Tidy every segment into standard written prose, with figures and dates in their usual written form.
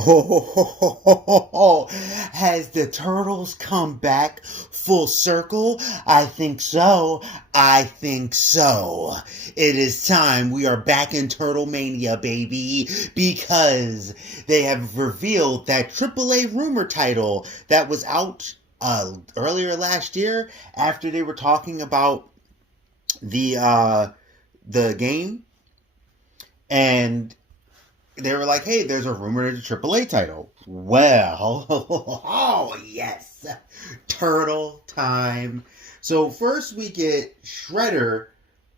Oh, has the turtles come back full circle? I think so. I think so. It is time. We are back in Turtle Mania, baby, because they have revealed that AAA rumor title that was out earlier last year after they were talking about the game, and they were like, hey, there's a rumored AAA title. Well, oh, yes. Turtle time. So first we get Shredder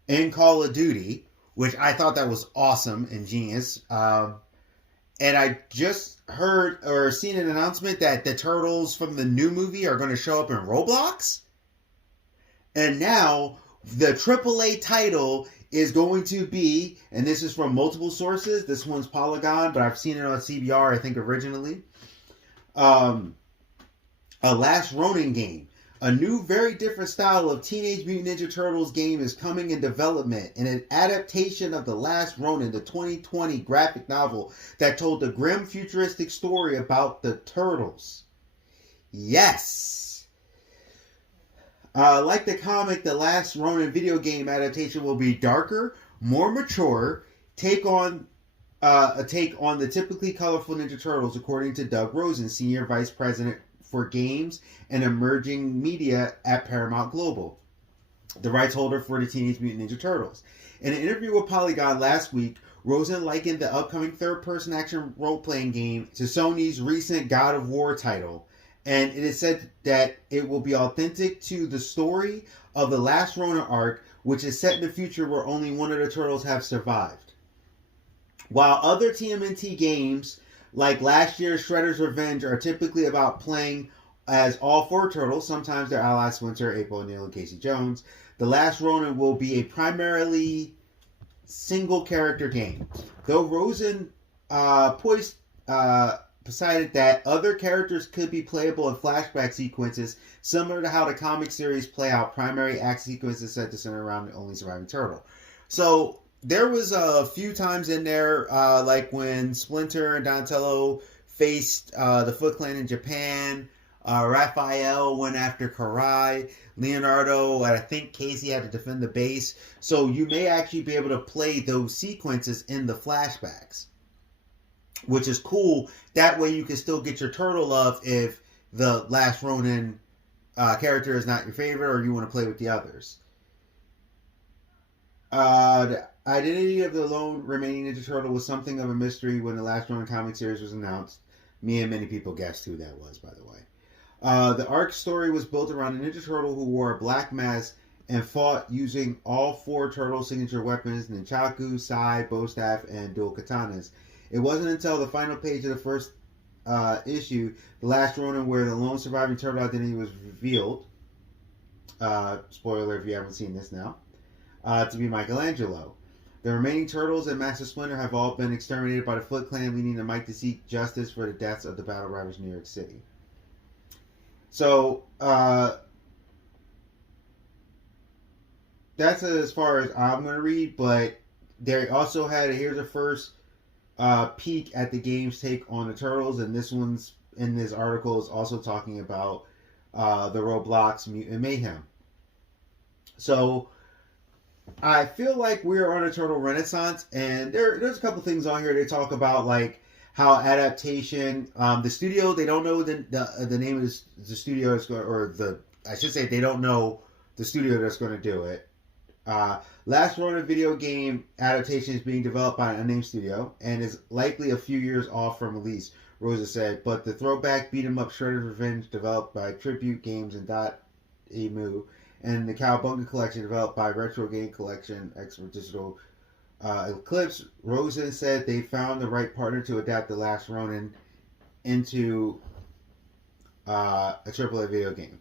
in Call of Duty, which I thought that was awesome and genius. And I just heard or seen an announcement that the Turtles from the new movie are going to show up in Roblox. And now the AAA title is going to be, and this is from multiple sources. This one's Polygon, but I've seen it on CBR, I think, originally. A Last Ronin game. A new, very different style of Teenage Mutant Ninja Turtles game is coming in development, in an adaptation of The Last Ronin, the 2020 graphic novel that told the grim, futuristic story about the Turtles. Yes! Like the comic, the Last Ronin video game adaptation will be darker, more mature, a take on the typically colorful Ninja Turtles, according to Doug Rosen, Senior Vice President for Games and Emerging Media at Paramount Global, the rights holder for the Teenage Mutant Ninja Turtles. In an interview with Polygon last week, Rosen likened the upcoming third-person action role-playing game to Sony's recent God of War title, and it is said that it will be authentic to the story of the Last Ronin arc, which is set in the future where only one of the turtles have survived. While other TMNT games, like last year's Shredder's Revenge, are typically about playing as all four turtles, sometimes their allies Splinter, April O'Neil, and Casey Jones, The Last Ronin will be a primarily single-character game. Though Rosen decided that other characters could be playable in flashback sequences, similar to how the comic series play out. Primary action sequences set to center around the only surviving turtle. So there was a few times in there, like when Splinter and Donatello faced the Foot Clan in Japan. Raphael went after Karai. Leonardo, and I think Casey had to defend the base. So you may actually be able to play those sequences in the flashbacks, which is cool. That way you can still get your turtle love if the Last Ronin character is not your favorite or you want to play with the others. The identity of the lone remaining Ninja Turtle was something of a mystery when the Last Ronin comic series was announced. Me and many people guessed who that was, by the way. The arc story was built around a Ninja Turtle who wore a black mask and fought using all four Turtle signature weapons, Nunchaku, Sai, Bow Staff, and dual katanas. It wasn't until the final page of the first issue, The Last Ronin, where the lone surviving turtle identity was revealed. Spoiler if you haven't seen this now. To be Michelangelo. The remaining turtles and Master Splinter have all been exterminated by the Foot Clan, leading to Mike to seek justice for the deaths of the battle-ravaged New York City. So, that's as far as I'm going to read, but they also had, here's a first peek at the game's take on the Turtles, and this one's, in this article, is also talking about the Roblox Mutant Mayhem. So, I feel like we're on a Turtle Renaissance, and there's a couple things on here they talk about, like how adaptation, the studio, they don't know the name of the studio is going, or I should say they don't know the studio that's going to do it. Last Ronin video game adaptation is being developed by an unnamed studio and is likely a few years off from release, Rosa said, but the throwback beat 'em up Shredder's Revenge, developed by Tribute Games and Emu, and the Cowabunga Collection, developed by Retro Game Collection, Expert Digital Eclipse. Rosen said they found the right partner to adapt The Last Ronin into a AAA video game.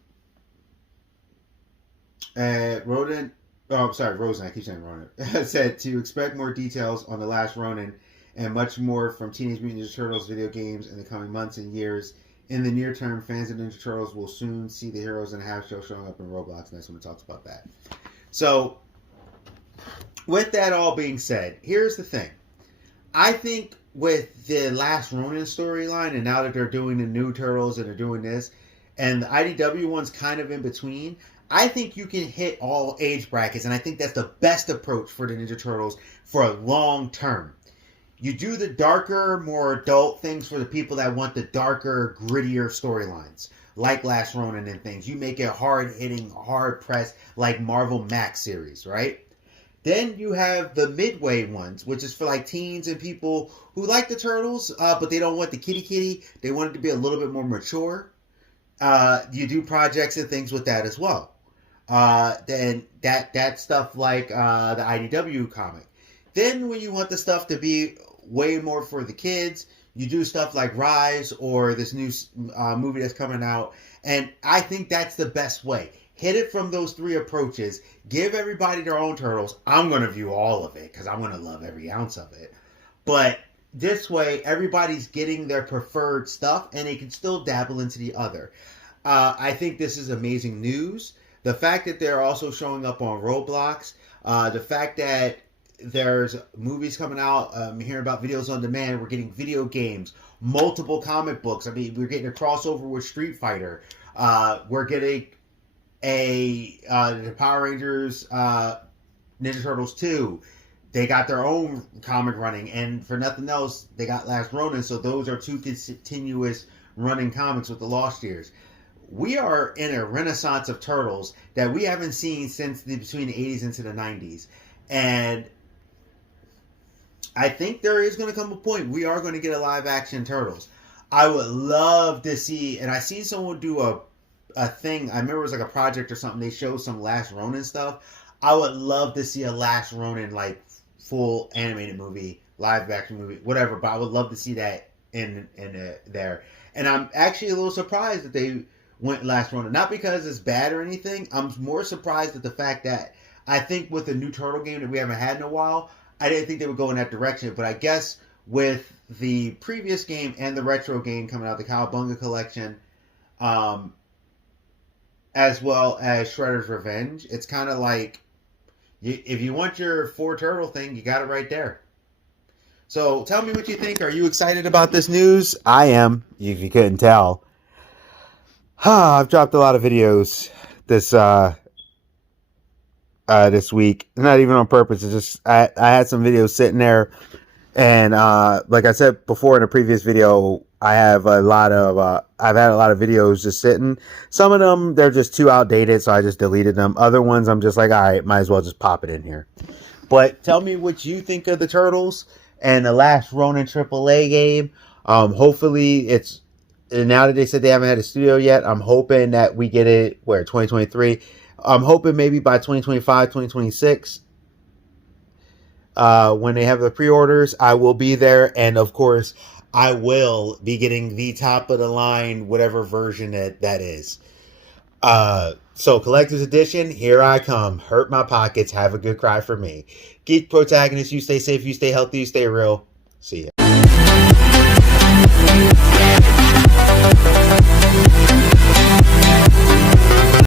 Rosen, I keep saying Ronin, said to expect more details on The Last Ronin and much more from Teenage Mutant Ninja Turtles video games in the coming months and years. In the near term, fans of Ninja Turtles will soon see the heroes in a half shell showing up in Roblox, and that's when it talks about that. So, with that all being said, here's the thing. I think with the Last Ronin storyline, and now that they're doing the new Turtles and they're doing this, and the IDW one's kind of in between, I think you can hit all age brackets, and I think that's the best approach for the Ninja Turtles for a long term. You do the darker, more adult things for the people that want the darker, grittier storylines, like Last Ronin and things. You make it hard hitting, hard pressed, like Marvel Max series, right? Then you have the midway ones, which is for like teens and people who like the Turtles, but they don't want the kitty kitty. They want it to be a little bit more mature. You do projects and things with that as well. Then that stuff like the IDW comic. Then when you want the stuff to be way more for the kids, you do stuff like Rise or this new movie that's coming out. And I think that's the best way. Hit it from those three approaches. Give everybody their own Turtles. I'm going to view all of it because I'm going to love every ounce of it. But this way, everybody's getting their preferred stuff and they can still dabble into the other. I think this is amazing news. The fact that they're also showing up on Roblox. The fact that there's movies coming out. Hearing about videos on demand. We're getting video games. Multiple comic books. I mean, we're getting a crossover with Street Fighter. We're getting the Power Rangers Ninja Turtles 2. They got their own comic running, and for nothing else, they got Last Ronin, so those are two continuous running comics with the Lost Years. We are in a renaissance of Turtles that we haven't seen since between the 80s into the 90s. And I think there is going to come a point we are going to get a live action Turtles. I would love to see, and I seen someone do a thing, I remember it was like a project or something, they showed some Last Ronin stuff. I would love to see a Last Ronin like full animated movie, live action movie, whatever, but I would love to see that in there. And I'm actually a little surprised that they went Last Ronin. Not because it's bad or anything, I'm more surprised at the fact that I think with the new Turtle game that we haven't had in a while, I didn't think they would go in that direction, but I guess with the previous game and the retro game coming out, the Cowabunga collection, as well as Shredder's Revenge, it's kind of like, if you want your 4 Turtle thing, you got it right there. So tell me what you think. Are you excited about this news? I am, if you couldn't tell. I've dropped a lot of videos this this week. Not even on purpose. It's just I had some videos sitting there, and like I said before in a previous video, I have a lot of I've had a lot of videos just sitting. Some of them they're just too outdated, so I just deleted them. Other ones I'm just like, all right, might as well just pop it in here. But tell me what you think of the Turtles and the Last Ronin AAA game. Hopefully it's, now that they said they haven't had a studio yet, I'm hoping that we get it, 2023. I'm hoping maybe by 2025, 2026, when they have the pre-orders, I will be there. And of course, I will be getting the top of the line, whatever version that is. So collector's edition, here I come. Hurt my pockets, have a good cry for me. Geek Protagonist, you stay safe, you stay healthy, you stay real. See ya.